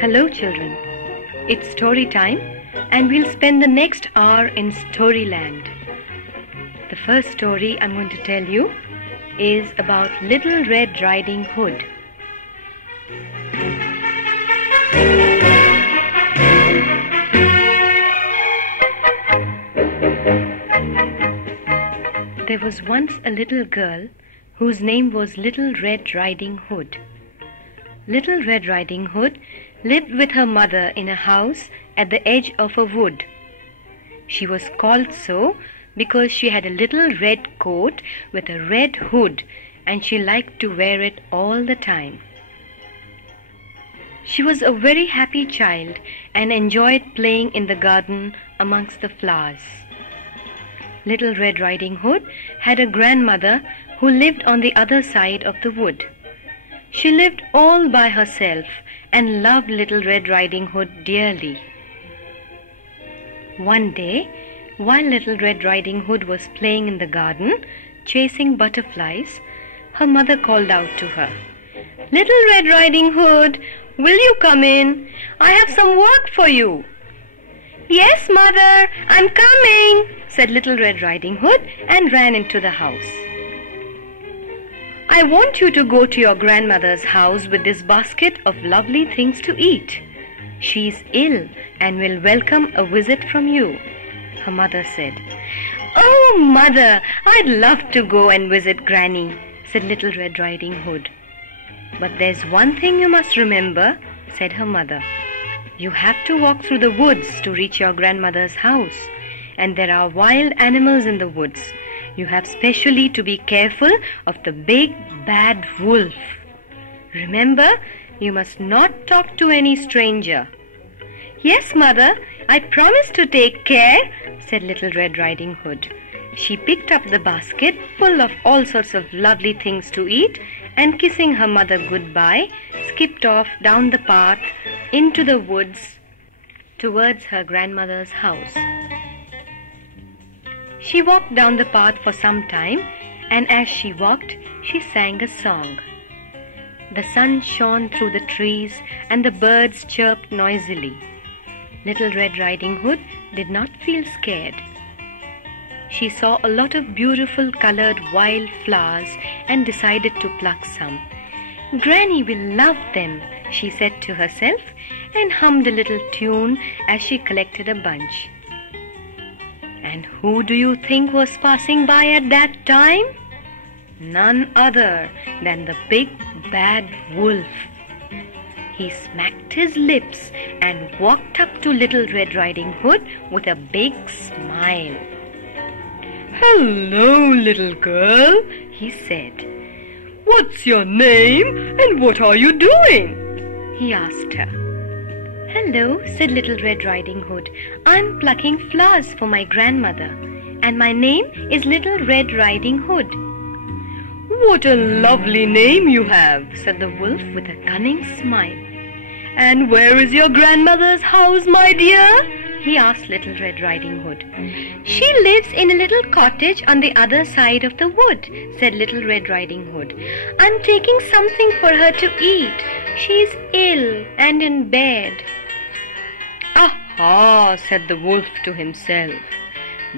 Hello children, it's story time and we'll spend the next hour in Storyland. The first story I'm going to tell you is about Little Red Riding Hood. There was once a little girl whose name was Little Red Riding Hood. Little Red Riding Hood lived with her mother in a house at the edge of a wood. She was called so because she had a little red coat with a red hood, and she liked to wear it all the time. She was a very happy child and enjoyed playing in the garden amongst the flowers. Little Red Riding Hood had a grandmother who lived on the other side of the wood. She lived all by herself and loved Little Red Riding Hood dearly. One day, while Little Red Riding Hood was playing in the garden, chasing butterflies, her mother called out to her, "Little Red Riding Hood, will you come in? I have some work for you." "Yes, mother, I'm coming," said Little Red Riding Hood and ran into the house. "I want you to go to your grandmother's house with this basket of lovely things to eat. She's ill and will welcome a visit from you," her mother said. "Oh, mother, I'd love to go and visit Granny," said Little Red Riding Hood. "But there's one thing you must remember," said her mother. "You have to walk through the woods to reach your grandmother's house, and there are wild animals in the woods. You have specially to be careful of the big bad wolf. Remember, you must not talk to any stranger." "Yes, mother, I promise to take care," said Little Red Riding Hood. She picked up the basket full of all sorts of lovely things to eat, and kissing her mother goodbye, skipped off down the path into the woods towards her grandmother's house. She walked down the path for some time, and as she walked, she sang a song. The sun shone through the trees, and the birds chirped noisily. Little Red Riding Hood did not feel scared. She saw a lot of beautiful colored wild flowers and decided to pluck some. "Granny will love them," she said to herself, and hummed a little tune as she collected a bunch. And who do you think was passing by at that time? None other than the big bad wolf. He smacked his lips and walked up to Little Red Riding Hood with a big smile. "Hello, little girl," he said. "What's your name and what are you doing?" he asked her. "Hello," said Little Red Riding Hood. "I'm plucking flowers for my grandmother, and my name is Little Red Riding Hood." "What a lovely name you have," said the wolf with a cunning smile. "And where is your grandmother's house, my dear?" he asked Little Red Riding Hood. "She lives in a little cottage on the other side of the wood," said Little Red Riding Hood. "I'm taking something for her to eat. She's ill and in bed." "Aha," said the wolf to himself.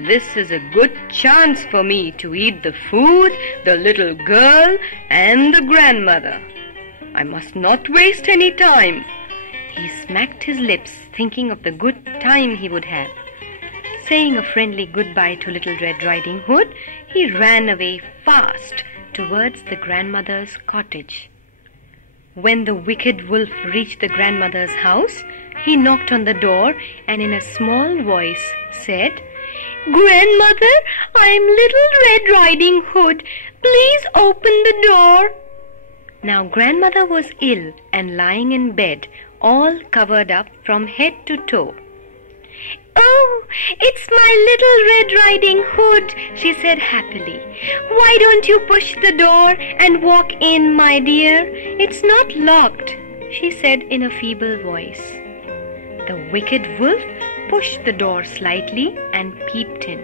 "This is a good chance for me to eat the food, the little girl, and the grandmother. I must not waste any time." He smacked his lips, thinking of the good time he would have. Saying a friendly goodbye to Little Red Riding Hood, he ran away fast towards the grandmother's cottage. When the wicked wolf reached the grandmother's house, he knocked on the door and in a small voice said, "Grandmother, I'm Little Red Riding Hood. Please open the door." Now grandmother was ill and lying in bed, all covered up from head to toe. "Oh, it's my Little Red Riding Hood," she said happily. "Why don't you push the door and walk in, my dear? It's not locked," she said in a feeble voice. The wicked wolf pushed the door slightly and peeped in.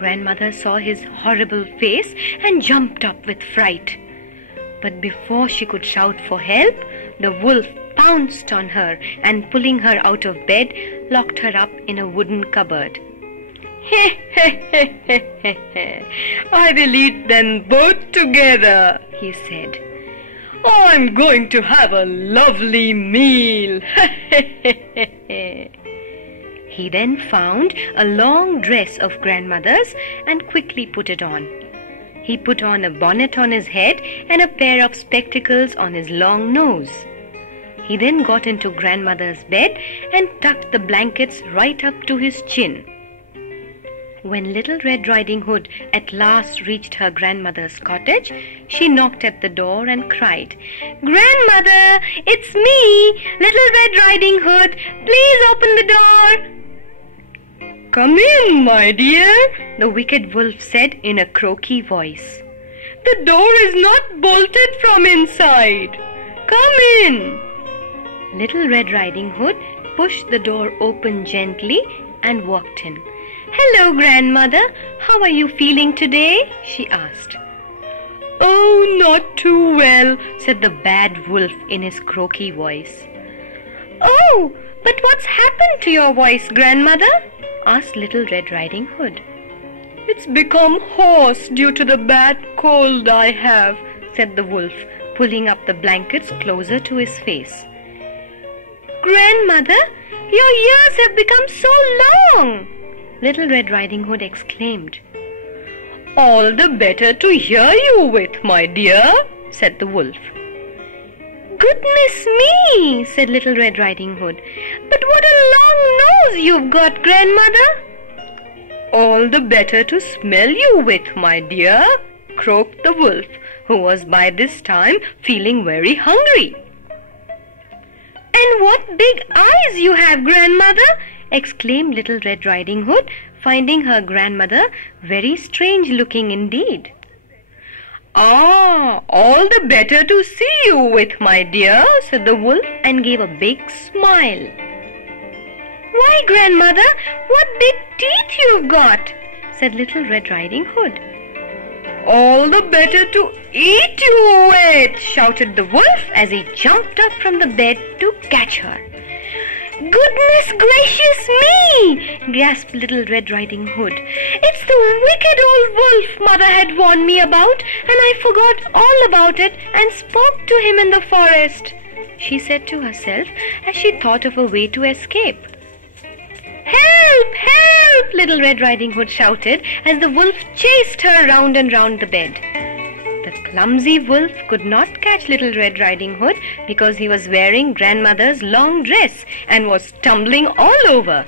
Grandmother saw his horrible face and jumped up with fright. But before she could shout for help, the wolf pounced on her and, pulling her out of bed, locked her up in a wooden cupboard. "I will eat them both together," he said. "I'm going to have a lovely meal." He then found a long dress of grandmother's and quickly put it on. He put on a bonnet on his head and a pair of spectacles on his long nose. He then got into grandmother's bed and tucked the blankets right up to his chin. When Little Red Riding Hood at last reached her grandmother's cottage, she knocked at the door and cried, "Grandmother, it's me, Little Red Riding Hood. Please open the door." "Come in, my dear," the wicked wolf said in a croaky voice. "The door is not bolted from inside. Come in." Little Red Riding Hood pushed the door open gently and walked in. "Hello, grandmother. How are you feeling today?" she asked. "Oh, not too well," said the bad wolf in his croaky voice. "Oh, but what's happened to your voice, grandmother?" asked Little Red Riding Hood. "It's become hoarse due to the bad cold I have," said the wolf, pulling up the blankets closer to his face. "Grandmother, your ears have become so long!" Little Red Riding Hood exclaimed. "All the better to hear you with, my dear," said the wolf. "Goodness me," said Little Red Riding Hood. "But what a long nose you've got, grandmother." "All the better to smell you with, my dear," croaked the wolf, who was by this time feeling very hungry. "And what big eyes you have, grandmother!" exclaimed Little Red Riding Hood, finding her grandmother very strange looking indeed. "Ah, all the better to see you with, my dear," said the wolf and gave a big smile. "Why, grandmother, what big teeth you've got!" said Little Red Riding Hood. "All the better to eat you with," shouted the wolf as he jumped up from the bed to catch her. "Goodness gracious me!" gasped Little Red Riding Hood. "It's the wicked old wolf Mother had warned me about, and I forgot all about it and spoke to him in the forest," she said to herself as she thought of a way to escape. "Help! Help!" Little Red Riding Hood shouted as the wolf chased her round and round the bed. The clumsy wolf could not catch Little Red Riding Hood because he was wearing grandmother's long dress and was tumbling all over.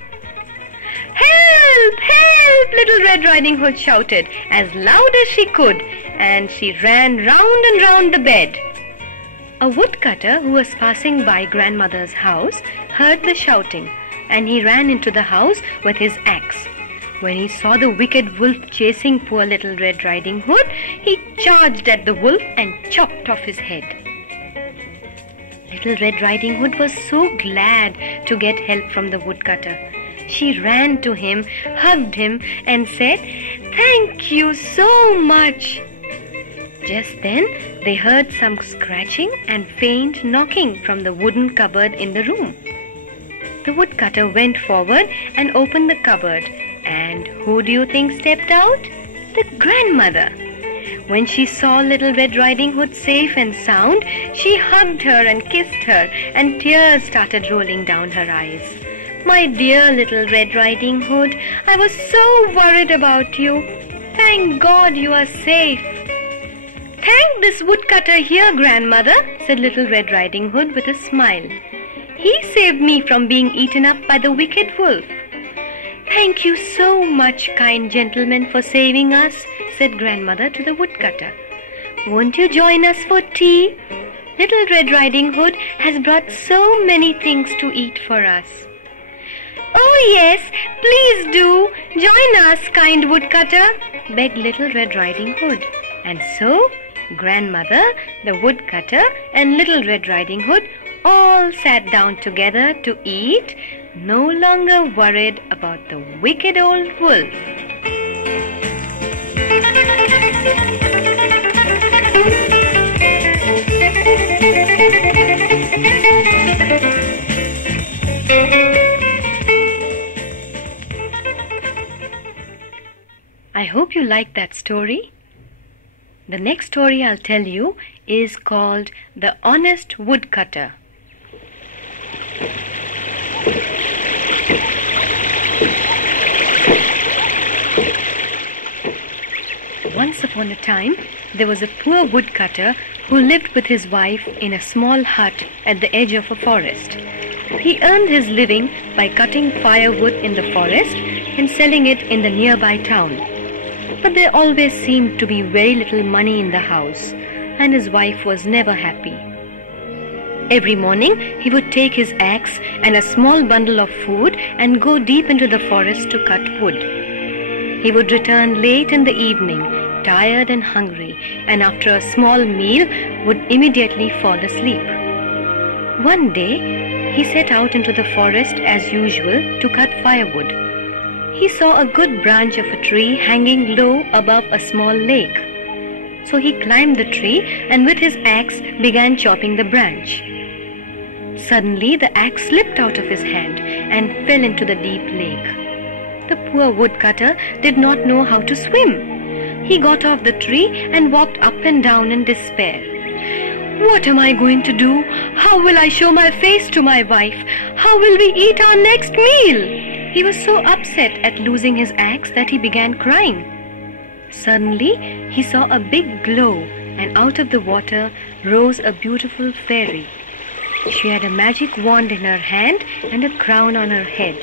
"Help! Help!" Little Red Riding Hood shouted as loud as she could, and she ran round and round the bed. A woodcutter who was passing by grandmother's house heard the shouting, and he ran into the house with his axe. When he saw the wicked wolf chasing poor Little Red Riding Hood, he charged at the wolf and chopped off his head. Little Red Riding Hood was so glad to get help from the woodcutter. She ran to him, hugged him, and said, "Thank you so much." Just then they heard some scratching and faint knocking from the wooden cupboard in the room. The woodcutter went forward and opened the cupboard, and who do you think stepped out? The grandmother. When she saw Little Red Riding Hood safe and sound, she hugged her and kissed her, and tears started rolling down her eyes. "My dear Little Red Riding Hood, I was so worried about you. Thank God you are safe." "Thank this woodcutter here, grandmother," said Little Red Riding Hood with a smile. "He saved me from being eaten up by the wicked wolf." "Thank you so much, kind gentleman, for saving us," said grandmother to the woodcutter. "Won't you join us for tea? Little Red Riding Hood has brought so many things to eat for us." "Oh yes, please do. Join us, kind woodcutter," begged Little Red Riding Hood. And so, grandmother, the woodcutter, and Little Red Riding Hood all sat down together to eat, no longer worried about the wicked old wolf. you like that story? The next story I'll tell you is called The Honest Woodcutter. Once upon a time, there was a poor woodcutter who lived with his wife in a small hut at the edge of a forest. He earned his living by cutting firewood in the forest and selling it in the nearby town. But there always seemed to be very little money in the house, and his wife was never happy. Every morning he would take his axe and a small bundle of food and go deep into the forest to cut wood. He would return late in the evening, tired and hungry, and after a small meal would immediately fall asleep. One day he set out into the forest as usual to cut firewood. He saw a good branch of a tree hanging low above a small lake. So he climbed the tree and with his axe began chopping the branch. Suddenly the axe slipped out of his hand and fell into the deep lake. The poor woodcutter did not know how to swim. He got off the tree and walked up and down in despair. What am I going to do? How will I show my face to my wife? How will we eat our next meal? He was so upset at losing his axe that he began crying. Suddenly, he saw a big glow, and out of the water rose a beautiful fairy. She had a magic wand in her hand and a crown on her head.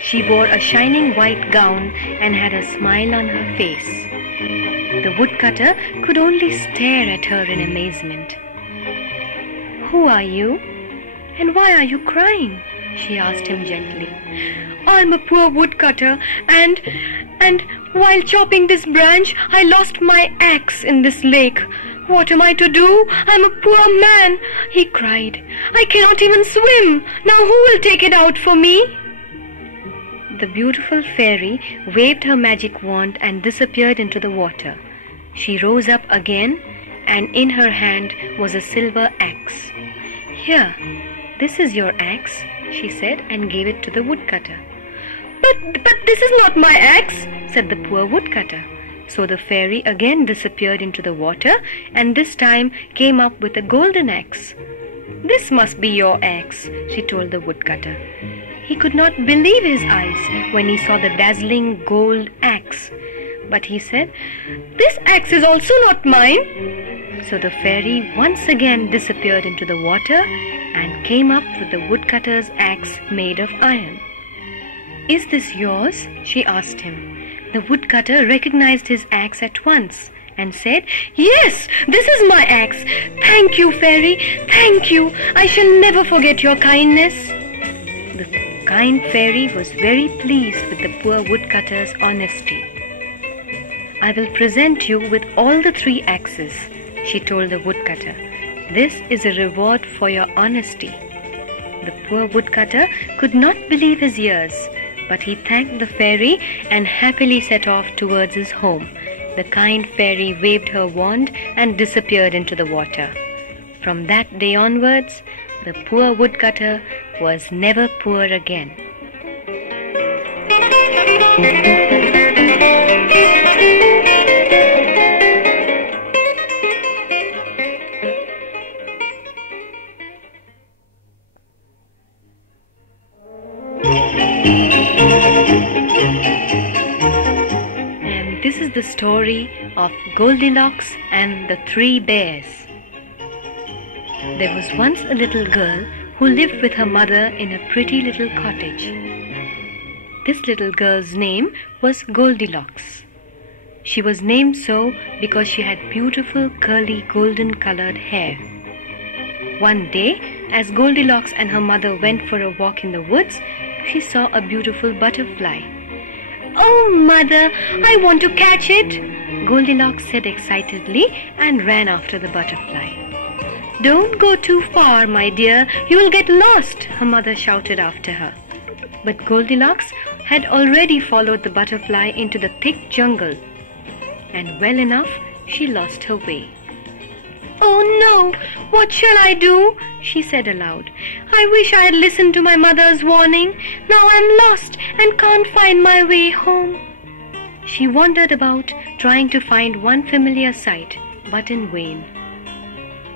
She wore a shining white gown and had a smile on her face. The woodcutter could only stare at her in amazement. "Who are you? And why are you crying?" she asked him gently. "I'm a poor woodcutter, and while chopping this branch, I lost my axe in this lake. What am I to do? I'm a poor man," he cried. "I cannot even swim. Now who will take it out for me?" The beautiful fairy waved her magic wand and disappeared into the water. She rose up again, and in her hand was a silver axe. "Here, this is your axe," she said, and gave it to the woodcutter. But this is not my axe," said the poor woodcutter. So the fairy again disappeared into the water, and this time came up with a golden axe. "This must be your axe," she told the woodcutter. He could not believe his eyes when he saw the dazzling gold axe. But he said, "This axe is also not mine." So the fairy once again disappeared into the water and came up with the woodcutter's axe made of iron. "Is this yours?" she asked him. The woodcutter recognized his axe at once and said, "Yes, this is my axe. Thank you, fairy. Thank you. I shall never forget your kindness." The kind fairy was very pleased with the poor woodcutter's honesty. "I will present you with all the 3 axes," she told the woodcutter. "This is a reward for your honesty." The poor woodcutter could not believe his ears, but he thanked the fairy and happily set off towards his home. The kind fairy waved her wand and disappeared into the water. From that day onwards, the poor woodcutter was never poor again. This is the story of Goldilocks and the 3 bears. There was once a little girl who lived with her mother in a pretty little cottage. This little girl's name was Goldilocks. She was named so because she had beautiful curly golden colored hair. One day, as Goldilocks and her mother went for a walk in the woods, she saw a beautiful butterfly. "Oh, Mother, I want to catch it," Goldilocks said excitedly and ran after the butterfly. "Don't go too far, my dear. You will get lost," her mother shouted after her. But Goldilocks had already followed the butterfly into the thick jungle, and well enough she lost her way. "Oh no, what shall I do?" she said aloud. "I wish I had listened to my mother's warning. Now I'm lost and can't find my way home." She wandered about, trying to find one familiar sight, but in vain.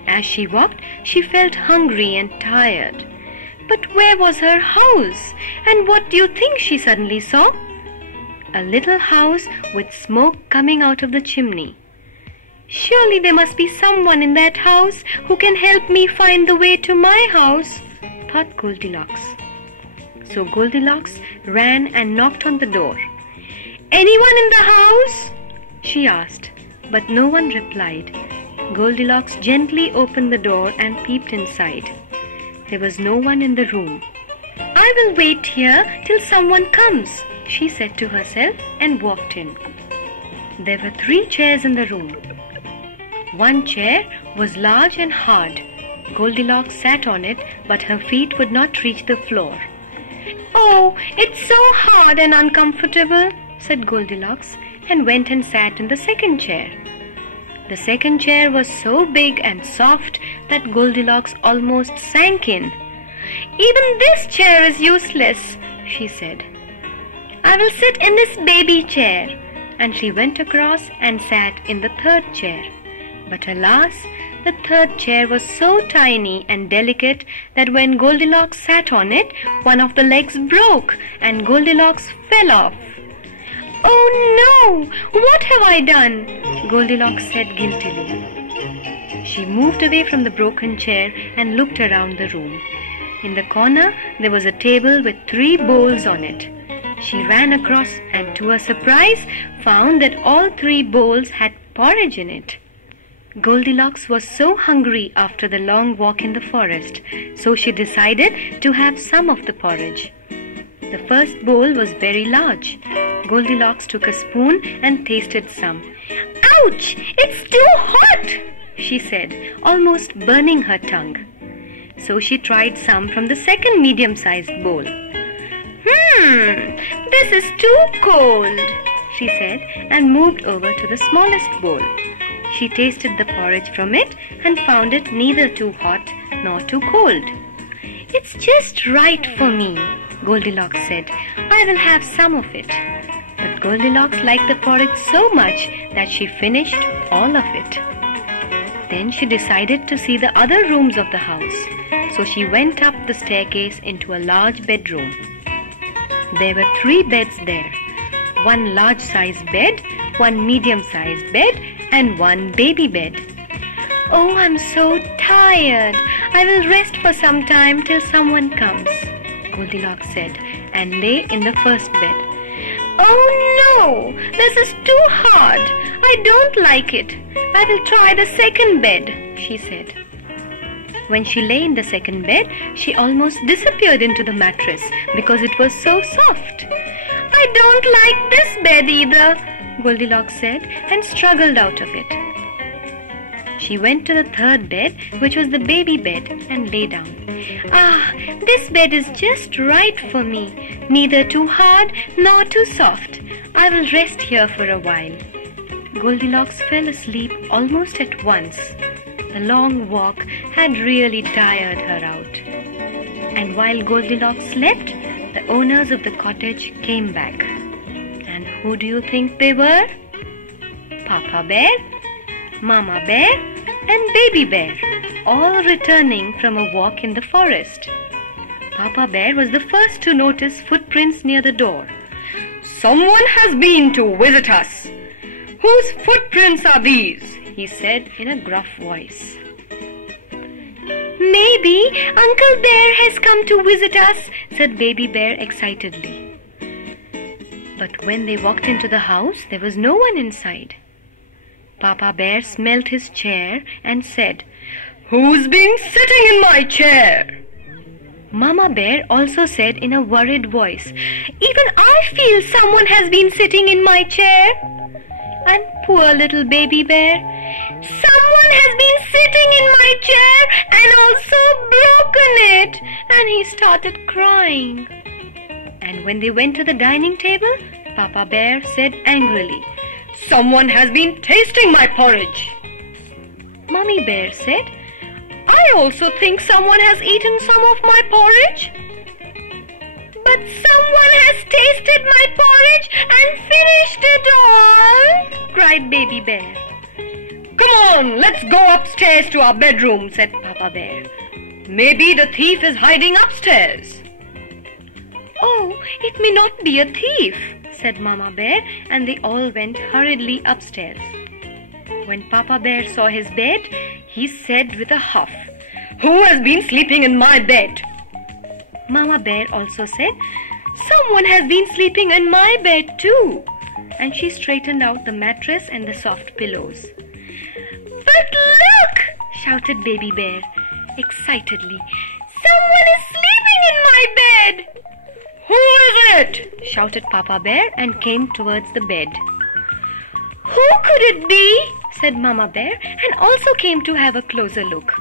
As she walked, she felt hungry and tired. But where was her house? And what do you think she suddenly saw? A little house with smoke coming out of the chimney. Surely there must be someone in that house who can help me find the way to my house, thought Goldilocks. So Goldilocks ran and knocked on the door. Anyone in the house? She asked, but no one replied. Goldilocks gently opened the door and peeped inside. There was no one in the room. I will wait here till someone comes, she said to herself and walked in. There were 3 chairs in the room. One chair was large and hard. Goldilocks sat on it, but her feet would not reach the floor. Oh, it's so hard and uncomfortable, said Goldilocks, and went and sat in the second chair. The second chair was so big and soft that Goldilocks almost sank in. Even this chair is useless, she said. I will sit in this baby chair. And she went across and sat in the third chair. But alas, the third chair was so tiny and delicate that when Goldilocks sat on it, one of the legs broke and Goldilocks fell off. Oh no! What have I done? Goldilocks said guiltily. She moved away from the broken chair and looked around the room. In the corner, there was a table with 3 bowls on it. She ran across and, to her surprise, found that all 3 bowls had porridge in it. Goldilocks was so hungry after the long walk in the forest, so she decided to have some of the porridge. The first bowl was very large. Goldilocks took a spoon and tasted some. Ouch! It's too hot! She said, almost burning her tongue. So she tried some from the second medium-sized bowl. This is too cold, she said, and moved over to the smallest bowl. She tasted the porridge from it and found it neither too hot nor too cold. It's just right for me, Goldilocks said. I will have some of it. But Goldilocks liked the porridge so much that she finished all of it. Then she decided to see the other rooms of the house. So she went up the staircase into a large bedroom. There were 3 beds there. 1 large-sized bed, 1 medium-sized bed, and 1 baby bed. Oh, I'm so tired. I will rest for some time till someone comes, Goldilocks said, and lay in the first bed. Oh no, this is too hard. I don't like it. I will try the second bed, she said. When she lay in the second bed, she almost disappeared into the mattress because it was so soft. I don't like this bed either, Goldilocks said, and struggled out of it. She went to the third bed, which was the baby bed, and lay down. Ah, this bed is just right for me, neither too hard nor too soft. I will rest here for a while. Goldilocks fell asleep almost at once. The long walk had really tired her out. And while Goldilocks slept, the owners of the cottage came back. And who do you think they were? Papa Bear, Mama Bear, and Baby Bear, all returning from a walk in the forest. Papa Bear was the first to notice footprints near the door. Someone has been to visit us. Whose footprints are these? He said in a gruff voice. Maybe Uncle Bear has come to visit us, said Baby Bear excitedly. But when they walked into the house, there was no one inside. Papa Bear smelt his chair and said, Who's been sitting in my chair? Mama Bear also said in a worried voice, Even I feel someone has been sitting in my chair. And poor little Baby Bear, someone has been sitting in my chair and also broken it. And he started crying. And when they went to the dining table, Papa Bear said angrily, Someone has been tasting my porridge. Mummy Bear said, I also think someone has eaten some of my porridge. But But someone has tasted my porridge and finished it all, cried Baby Bear. Come on, let's go upstairs to our bedroom, said Papa Bear. Maybe the thief is hiding upstairs. Oh, it may not be a thief, said Mama Bear, and they all went hurriedly upstairs. When Papa Bear saw his bed, he said with a huff, Who has been sleeping in my bed? Mama Bear also said, Someone has been sleeping in my bed too. And she straightened out the mattress and the soft pillows. But look, shouted Baby Bear excitedly. Someone is sleeping in my bed. Who is it? Shouted Papa Bear and came towards the bed. Who could it be? Said Mama Bear and also came to have a closer look.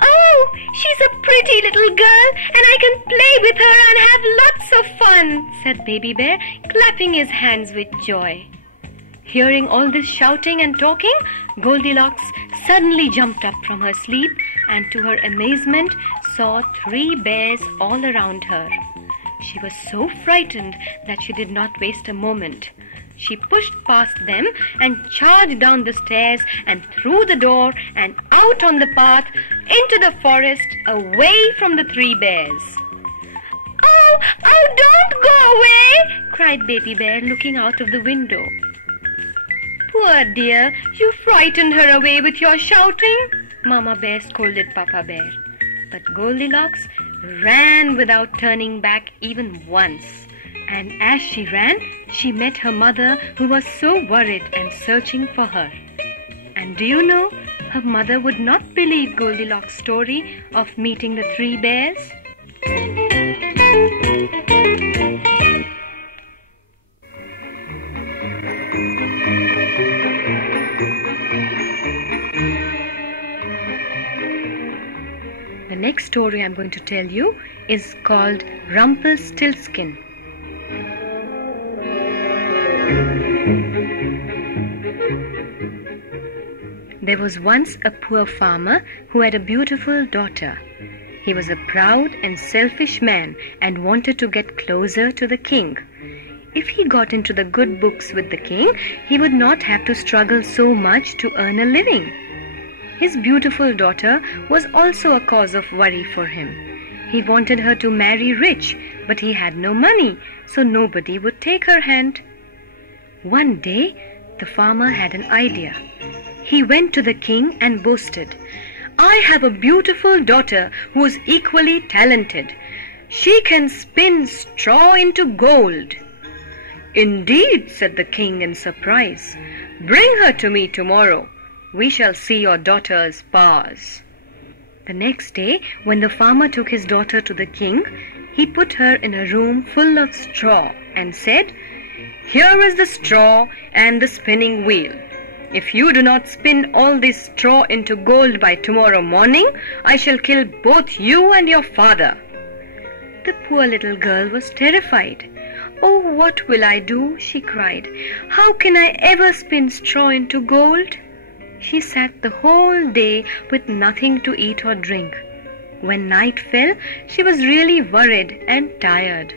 Oh, she's a pretty little girl and I can play with her and have lots of fun, said Baby Bear, clapping his hands with joy. Hearing all this shouting and talking, Goldilocks suddenly jumped up from her sleep and to her amazement saw 3 bears all around her. She was so frightened that she did not waste a moment. She pushed past them and charged down the stairs and through the door and out on the path into the forest away from the 3 bears. Oh, don't go away, cried Baby Bear looking out of the window. Poor dear, you frightened her away with your shouting, Mama Bear scolded Papa Bear. But Goldilocks ran without turning back even once. And as she ran, she met her mother who was so worried and searching for her. And do you know, her mother would not believe Goldilocks' story of meeting the 3 bears. The next story I'm going to tell you is called Rumpelstiltskin. There was once a poor farmer who had a beautiful daughter. He was a proud and selfish man and wanted to get closer to the king. If he got into the good books with the king, he would not have to struggle so much to earn a living. His beautiful daughter was also a cause of worry for him. He wanted her to marry rich, but he had no money, so nobody would take her hand. One day, the farmer had an idea. He went to the king and boasted, I have a beautiful daughter who is equally talented. She can spin straw into gold. Indeed, said the king in surprise. Bring her to me tomorrow. We shall see your daughter's powers. The next day, when the farmer took his daughter to the king, he put her in a room full of straw and said, Here is the straw and the spinning wheel. If you do not spin all this straw into gold by tomorrow morning, I shall kill both you and your father. The poor little girl was terrified. Oh, what will I do? She cried. How can I ever spin straw into gold? She sat the whole day with nothing to eat or drink. When night fell, she was really worried and tired,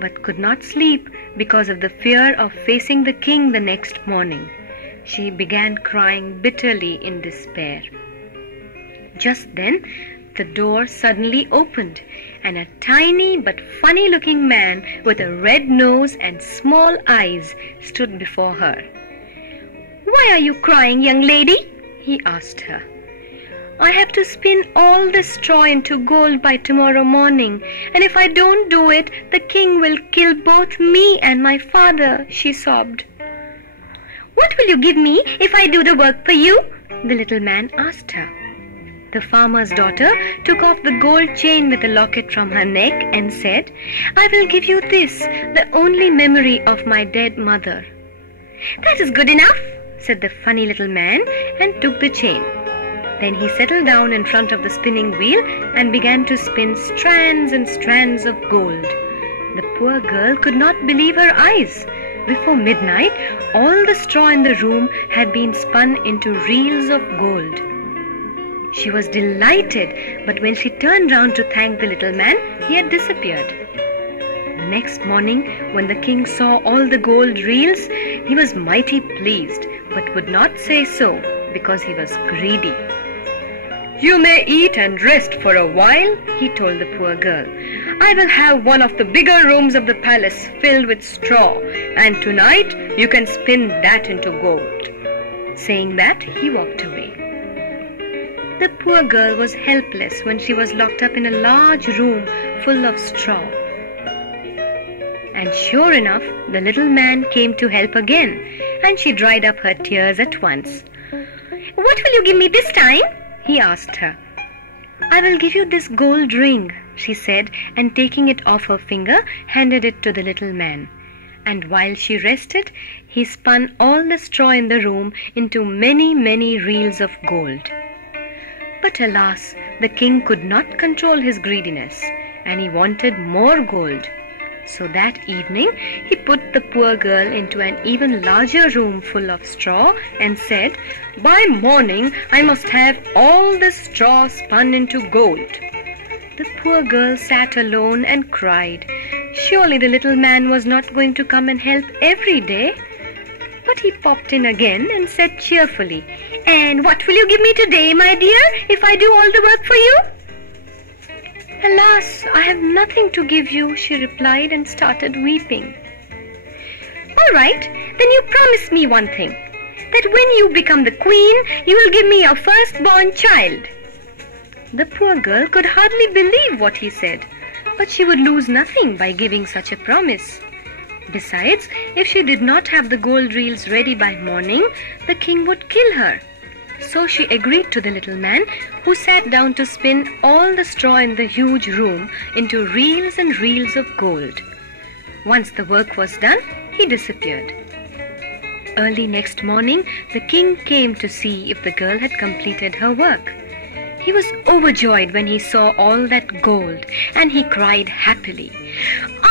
but could not sleep because of the fear of facing the king the next morning. She began crying bitterly in despair. Just then, the door suddenly opened, and a tiny but funny-looking man with a red nose and small eyes stood before her. Why are you crying, young lady? He asked her. I have to spin all the straw into gold by tomorrow morning, and if I don't do it, the king will kill both me and my father, she sobbed. What will you give me if I do the work for you? The little man asked her. The farmer's daughter took off the gold chain with a locket from her neck and said, I will give you this, the only memory of my dead mother. That is good enough, said the funny little man and took the chain. Then he settled down in front of the spinning wheel and began to spin strands and strands of gold. The poor girl could not believe her eyes. Before midnight, all the straw in the room had been spun into reels of gold. She was delighted, but when she turned round to thank the little man, he had disappeared. The next morning, when the king saw all the gold reels, he was mighty pleased, but would not say so because he was greedy. "You may eat and rest for a while," he told the poor girl. "I will have one of the bigger rooms of the palace filled with straw, and tonight you can spin that into gold." Saying that, he walked away. The poor girl was helpless when she was locked up in a large room full of straw. And sure enough, the little man came to help again, and she dried up her tears at once. "What will you give me this time?" he asked her. "I will give you this gold ring," she said, and taking it off her finger, handed it to the little man. And while she rested, he spun all the straw in the room into many, many reels of gold. But alas, the king could not control his greediness, and he wanted more gold. So that evening, he put the poor girl into an even larger room full of straw and said, "By morning, I must have all the straw spun into gold." The poor girl sat alone and cried. Surely the little man was not going to come and help every day. But he popped in again and said cheerfully, "And what will you give me today, my dear, if I do all the work for you?" "Alas, I have nothing to give you," she replied and started weeping. "All right, then you promise me one thing, that when you become the queen, you will give me your firstborn child." The poor girl could hardly believe what he said, but she would lose nothing by giving such a promise. Besides, if she did not have the gold reels ready by morning, the king would kill her. So she agreed to the little man, who sat down to spin all the straw in the huge room into reels and reels of gold. Once the work was done, he disappeared. Early next morning, the king came to see if the girl had completed her work. He was overjoyed when he saw all that gold, and he cried happily,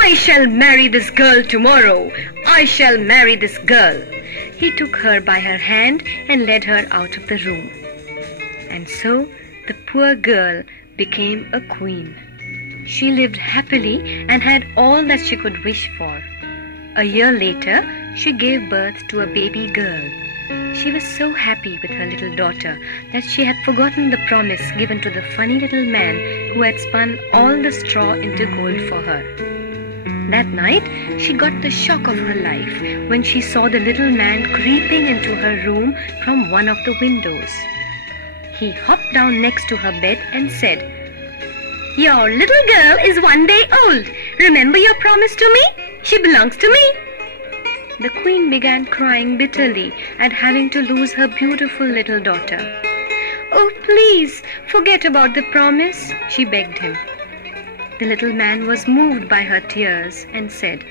"I shall marry this girl tomorrow! I shall marry this girl!" He took her by her hand and led her out of the room. And so the poor girl became a queen. She lived happily and had all that she could wish for. A year later, she gave birth to a baby girl. She was so happy with her little daughter that she had forgotten the promise given to the funny little man who had spun all the straw into gold for her. That night, she got the shock of her life when she saw the little man creeping into her room from one of the windows. He hopped down next to her bed and said, "Your little girl is 1 day old. Remember your promise to me? She belongs to me." The queen began crying bitterly at having to lose her beautiful little daughter. "Oh, please, forget about the promise," she begged him. The little man was moved by her tears and said,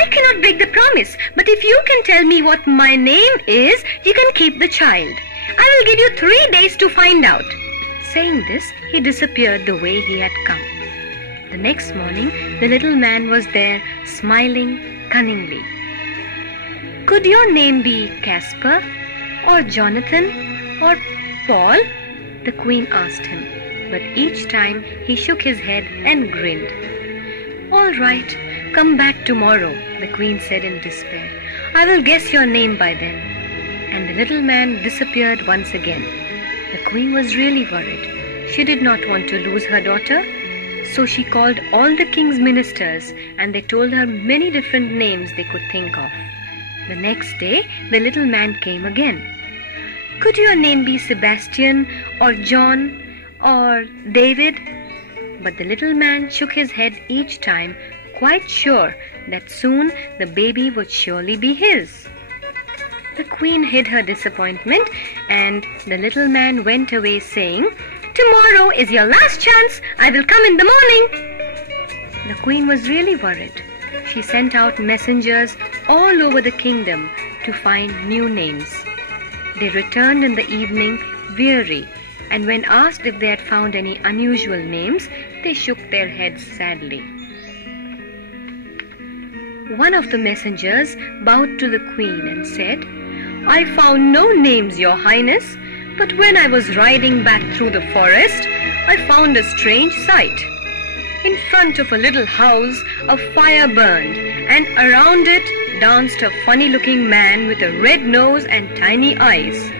"I cannot break the promise, but if you can tell me what my name is, you can keep the child. I will give you 3 days to find out." Saying this, he disappeared the way he had come. The next morning, the little man was there, smiling cunningly. "Could your name be Casper, or Jonathan, or Paul?" the queen asked him, but each time he shook his head and grinned. "All right, come back tomorrow," the queen said in despair. "I will guess your name by then." And the little man disappeared once again. The queen was really worried. She did not want to lose her daughter, so she called all the king's ministers, and they told her many different names they could think of. The next day, the little man came again. "Could your name be Sebastian, or John, or David?" But the little man shook his head each time, quite sure that soon the baby would surely be his. The queen hid her disappointment, and the little man went away saying, "Tomorrow is your last chance. I will come in the morning." The queen was really worried. She sent out messengers all over the kingdom to find new names. They returned in the evening weary, and when asked if they had found any unusual names, they shook their heads sadly. One of the messengers bowed to the queen and said, "I found no names, Your Highness, But when I was riding back through the forest, I found a strange sight. In front of a little house, a fire burned, and around it danced a funny-looking man with a red nose and tiny eyes.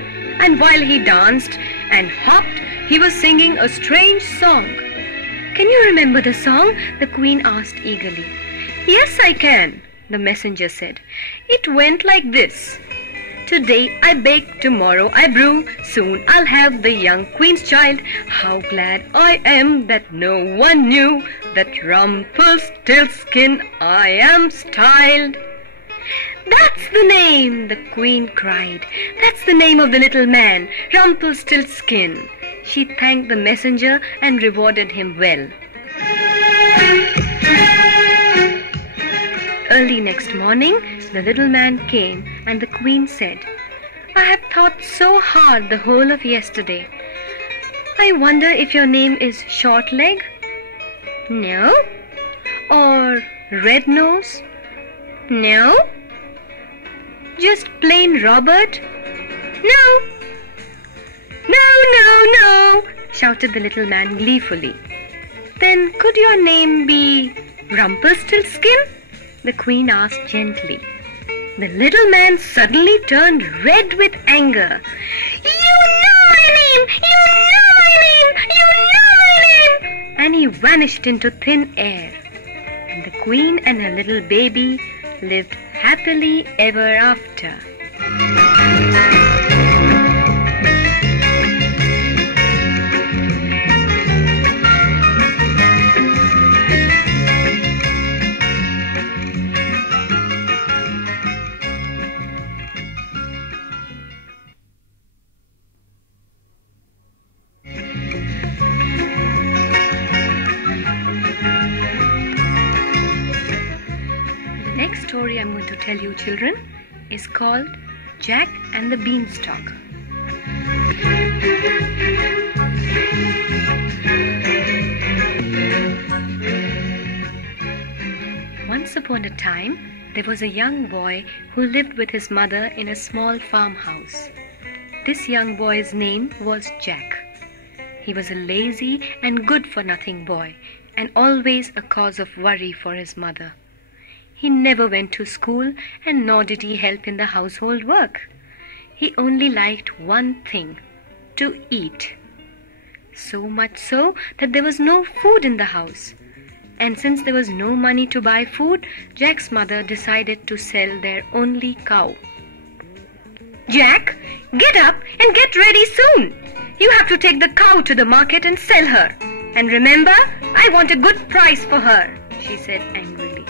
And while he danced and hopped, he was singing a strange song. "Can you remember the song?" the queen asked eagerly. "Yes, I can," the messenger said. "It went like this. Today I bake, tomorrow I brew, soon I'll have the young queen's child. How glad I am that no one knew that Rumpelstiltskin I am styled." "That's the name," the queen cried. "That's the name of the little man, Rumpelstiltskin." She thanked the messenger and rewarded him well. Early next morning, the little man came, and the queen said, "I have thought so hard the whole of yesterday. I wonder if your name is Short-leg? No? Or Red Nose? No? Just plain Robert? No? No, no, no," shouted the little man gleefully. "Then could your name be Rumpelstiltskin?" the queen asked gently. The little man suddenly turned red with anger. "You know my name! You know my name! You know my name!" And he vanished into thin air. And the queen and her little baby lived happily ever after. The next story I'm going to tell you, children, is called Jack and the Beanstalk. Once upon a time, there was a young boy who lived with his mother in a small farmhouse. This young boy's name was Jack. He was a lazy and good-for-nothing boy, and always a cause of worry for his mother. He never went to school, and nor did he help in the household work. He only liked one thing: to eat. So much so that there was no food in the house. And since there was no money to buy food, Jack's mother decided to sell their only cow. "Jack, get up and get ready soon. You have to take the cow to the market and sell her. And remember, I want a good price for her," she said angrily.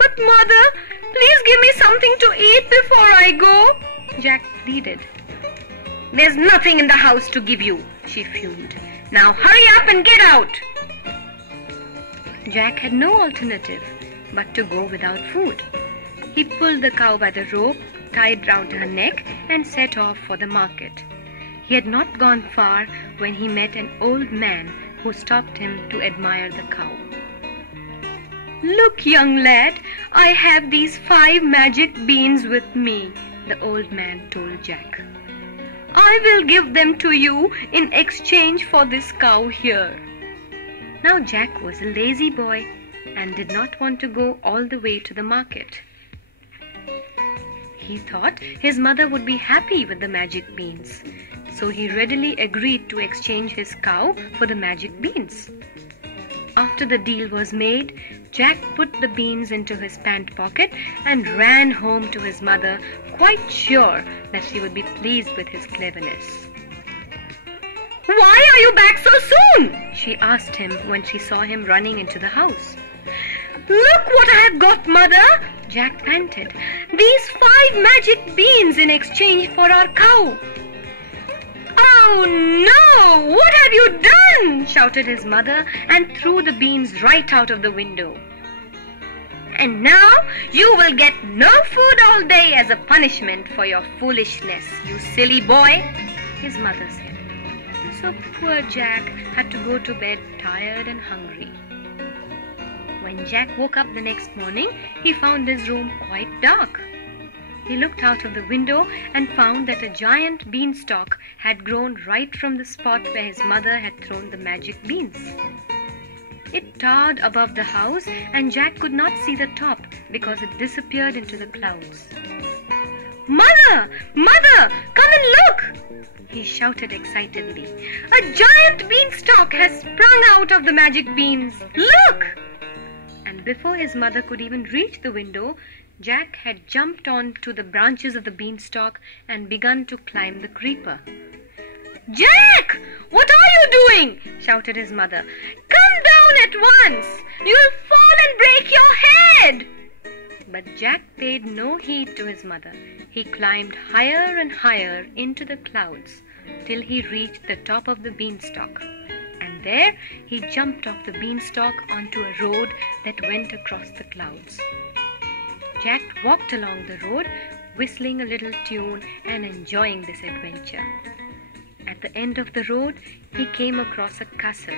"But mother, please give me something to eat before I go," Jack pleaded. "There's nothing in the house to give you," she fumed. "Now hurry up and get out." Jack had no alternative but to go without food. He pulled the cow by the rope tied round her neck and set off for the market. He had not gone far when he met an old man who stopped him to admire the cow. "Look, young lad, I have these 5 magic beans with me," the old man told Jack. "I will give them to you in exchange for this cow here." Now Jack was a lazy boy and did not want to go all the way to the market. He thought his mother would be happy with the magic beans, so he readily agreed to exchange his cow for the magic beans. After the deal was made, Jack put the beans into his pant pocket and ran home to his mother, quite sure that she would be pleased with his cleverness. "Why are you back so soon?" she asked him when she saw him running into the house. "Look what I have got, mother," Jack panted. "These 5 magic beans in exchange for our cow." "Oh no! What have you done?" shouted his mother and threw the beans right out of the window. "And now you will get no food all day as a punishment for your foolishness, you silly boy," his mother said. So poor Jack had to go to bed tired and hungry. When Jack woke up the next morning, he found his room quite dark. He looked out of the window and found that a giant beanstalk had grown right from the spot where his mother had thrown the magic beans. It towered above the house, and Jack could not see the top because it disappeared into the clouds. "Mother! Mother! Come and look!" he shouted excitedly. "A giant beanstalk has sprung out of the magic beans! Look!" And before his mother could even reach the window, Jack had jumped on to the branches of the beanstalk and begun to climb the creeper. "Jack! What are you doing?" shouted his mother. "Come down at once! You'll fall and break your head!" But Jack paid no heed to his mother. He climbed higher and higher into the clouds till he reached the top of the beanstalk. And there he jumped off the beanstalk onto a road that went across the clouds. Jack walked along the road, whistling a little tune and enjoying this adventure. At the end of the road, he came across a castle.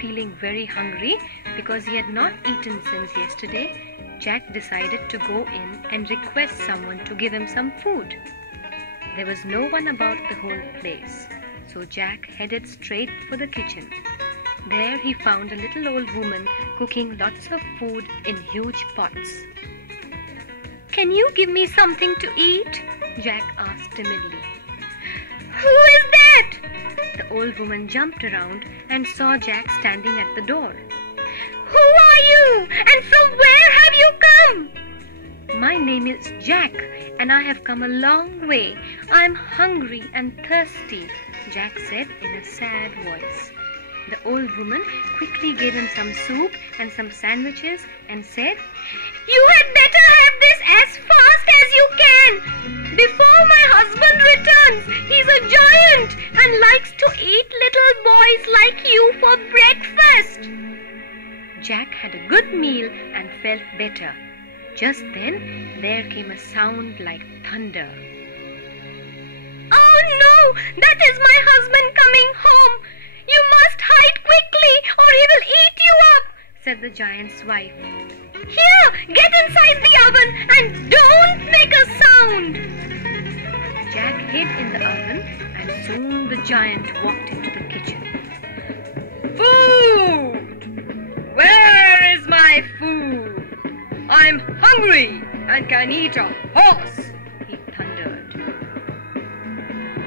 Feeling very hungry because he had not eaten since yesterday, Jack decided to go in and request someone to give him some food. There was no one about the whole place, so Jack headed straight for the kitchen. There he found a little old woman cooking lots of food in huge pots. "Can you give me something to eat?" Jack asked timidly. "Who is that?" The old woman jumped around and saw Jack standing at the door. "Who are you? And from where have you come?" "My name is Jack, and I have come a long way. I'm hungry and thirsty," Jack said in a sad voice. The old woman quickly gave him some soup and some sandwiches and said, "You had better have this as fast as you can, before my husband returns. He's a giant and likes to eat little boys like you for breakfast." Jack had a good meal and felt better. Just then, there came a sound like thunder. "Oh no! That is my husband coming home! You must hide quickly or he will eat you up," said the giant's wife. "Here, get inside the oven and don't make a sound." Jack hid in the oven and soon the giant walked into the kitchen. "Food! Where is my food? I'm hungry and can eat a horse," he thundered.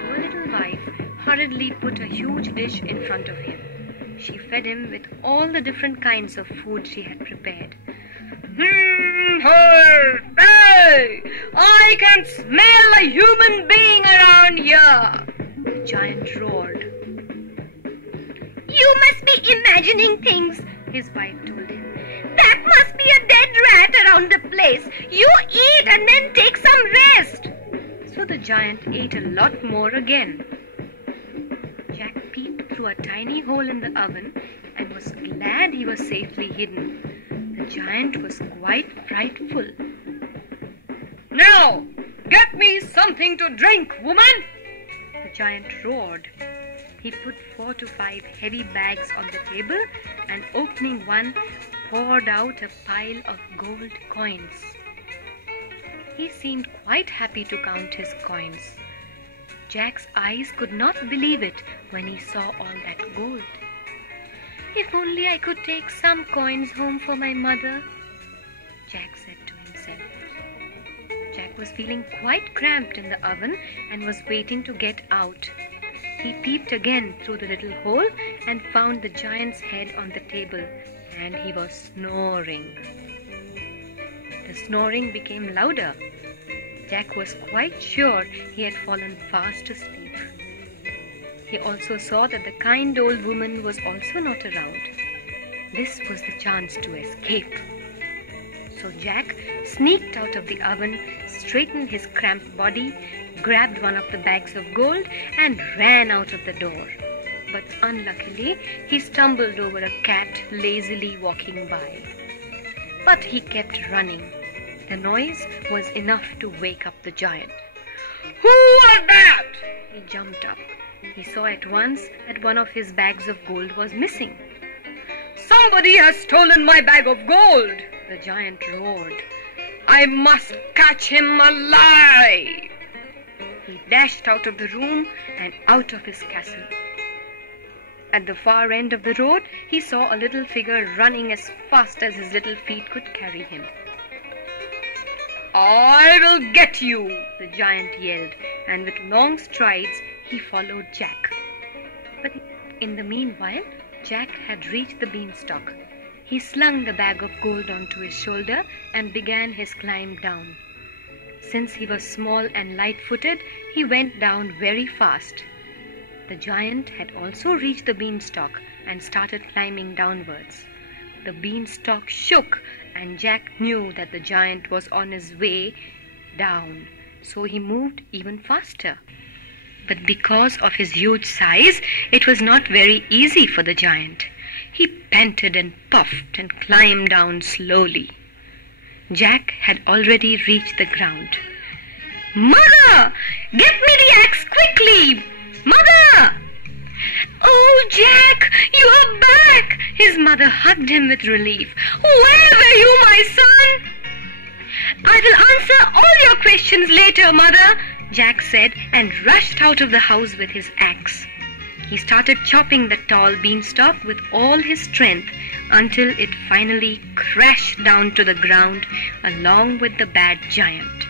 Poor little wife hurriedly put a huge dish in front of him. She fed him with all the different kinds of food she had prepared. Hey! I can smell a human being around here!" the giant roared. "You must be imagining things," his wife told him. "That must be a dead rat around the place. You eat and then take some rest." So the giant ate a lot more again. Jack peeped through a tiny hole in the oven and was glad he was safely hidden. The giant was quite frightful. "Now, get me something to drink, woman!" the giant roared. He put 4 to 5 heavy bags on the table and, opening one, poured out a pile of gold coins. He seemed quite happy to count his coins. Jack's eyes could not believe it when he saw all that gold. "If only I could take some coins home for my mother," Jack said to himself. Jack was feeling quite cramped in the oven and was waiting to get out. He peeped again through the little hole and found the giant's head on the table, and he was snoring. The snoring became louder. Jack was quite sure he had fallen fast asleep. He also saw that the kind old woman was also not around. This was the chance to escape. So Jack sneaked out of the oven, straightened his cramped body, grabbed one of the bags of gold and ran out of the door. But unluckily, he stumbled over a cat lazily walking by. But he kept running. The noise was enough to wake up the giant. "Who was that?" He jumped up. He saw at once that one of his bags of gold was missing. "Somebody has stolen my bag of gold!" the giant roared. I must catch him alive. He dashed out of the room and out of his castle. At the far end of the road, he saw a little figure running as fast as his little feet could carry him. "I will get you," the giant yelled, and with long strides he followed Jack. But in the meanwhile, Jack had reached the beanstalk. He slung the bag of gold onto his shoulder and began his climb down. Since he was small and light-footed, he went down very fast. The giant had also reached the beanstalk and started climbing downwards. The beanstalk shook, and Jack knew that the giant was on his way down, so he moved even faster. But because of his huge size, it was not very easy for the giant. He panted and puffed and climbed down slowly. Jack had already reached the ground. "Mother! Get me the axe quickly! Mother!" "Oh, Jack, you are back!" His mother hugged him with relief. "Where were you, my son?" "I will answer all your questions later, Mother," Jack said, and rushed out of the house with his axe. He started chopping the tall beanstalk with all his strength until it finally crashed down to the ground along with the bad giant.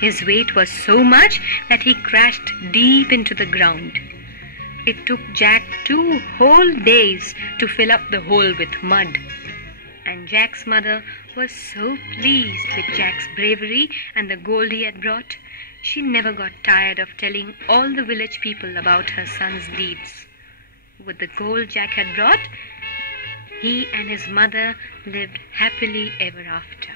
His weight was so much that he crashed deep into the ground. It took Jack 2 whole days to fill up the hole with mud. And Jack's mother was so pleased with Jack's bravery and the gold he had brought. She never got tired of telling all the village people about her son's deeds. With the gold Jack had brought, he and his mother lived happily ever after.